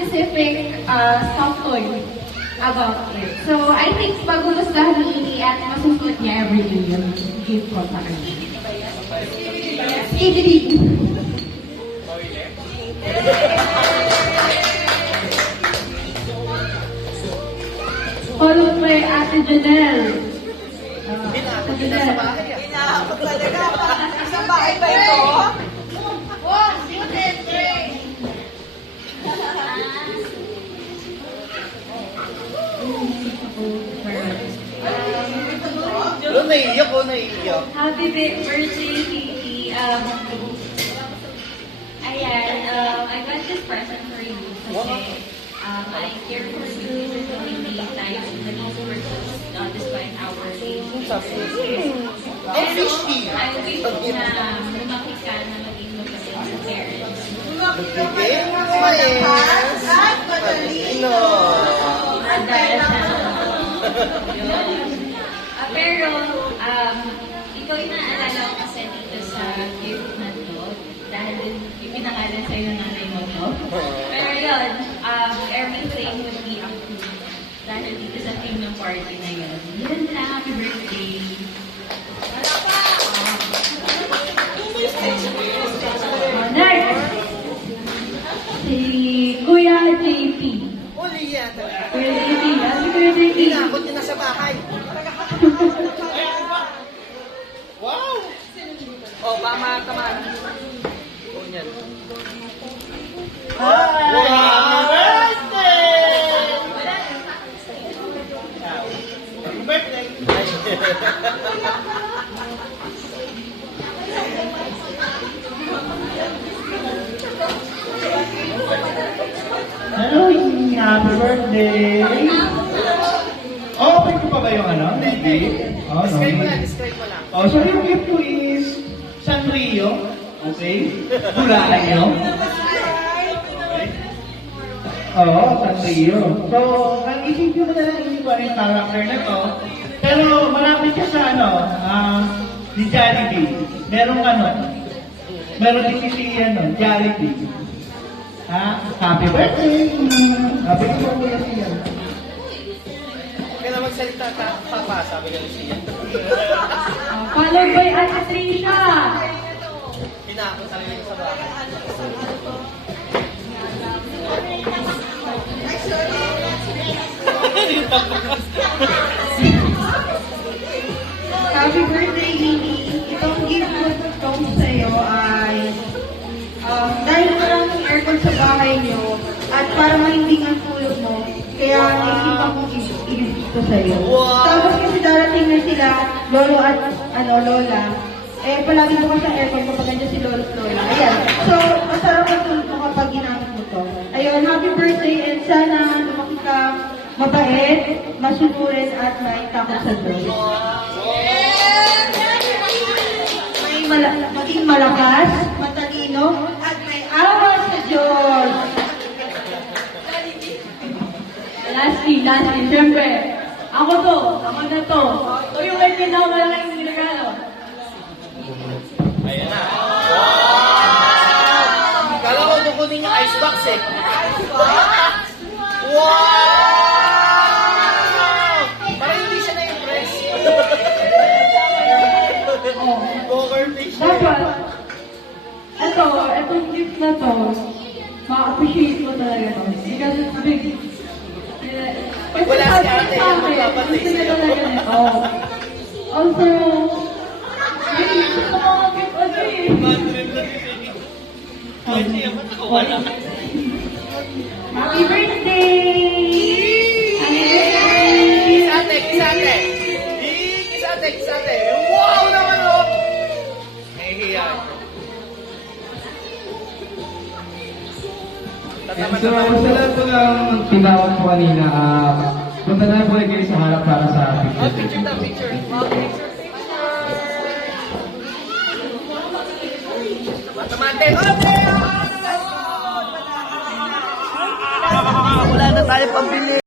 specific soft toy about it. So, I think magugustuhan ni Ini at masusuot niya everyday yung gift ko sa kanya. Skibidi! Followed by Ate Janelle. Ate Janelle. Hinahakot talaga. Isang bahay ba ito? Oh, student break! Pero naiiyak ko, naiiyak. Happy birthday, Kiki. Ayan, I got this present for you kasi I care for you hindi tayo nag-work despite our age. Ang fishy. I wish na lumaki ka na maging magaling sa parents. Magbigay mo yes. At matalino. Dahil sa pero, ikaw yung naalala ko kasi dito sa gift na to dahil ipinangalan sa'yo ng nanay mo to. Pero yun, everything would be approved dahil dito sa team ng party na yun. Yun na, happy birthday! Next! Si Kuya JP. Uli yan. Kuya JP, si Kuya JP. Hinahakot niya na sa bahay. Wow! Oh, tama. Oh, yan. Happy birthday! Happy birthday! Hello, happy birthday! Oh, open ko pa ba yung ano? Hindi. Oh, no. Describe mo lang. Oh, so yung gift ko is Sanrio. Okay? Hulaan nyo. Oo, Sanrio. So, ang isipin mo na lang yung yung character na to. Pero malapit ka sa ni Jollibee. Meron din si Jollibee. Ha? Happy birthday! Happy birthday! Kaya na magsalita ka, papa, sabi ni Lucia. Followed by Ate Trisha. Hinahakot talaga niya sa bahay. Happy birthday, Ini. Itong gift ko sa'yo ay dahil maraming aircon sa bahay niyo at para mahimbing ang tulog mo, kaya naisipan kong i-gift ito sa'yo. Wow! Tapos kasi darating na sila, lolo at lola, palagi bukas ang aircon kapag nandiyan si lolo at lola. Ayan. So, masarap ang tulog mo kapag ginamit mo to. Ayun, happy birthday and sana lumaki ka mabait, masunurin at may takot sa Diyos. Maging malakas, matalino, at may awa sa Diyos. Lastly, syempre, ako na to. Ito yung ganyan na malaking regalo. Ayan na. Wow! Kala ko kukunin yung icebox eh. Wow! Parang hindi siya na-impress. Poker face. Dapat, itong gift na to, ma-appreciate mo talaga to. Because it's big. Kasi Wala si sabi ate, sa akin, magpapatay gusto niya sa'yo. talaga nito. Also, hindi ko sa mga gift kasi. Happy birthday! Happy birthday! Kiss ate. Wow naman oh! Nahihiya. And so, sa lahat po ng tinawag ko kanina, punta na po kayo sa harap para sa Oh, picture. picture. Matamante. Wala na tayo pambili.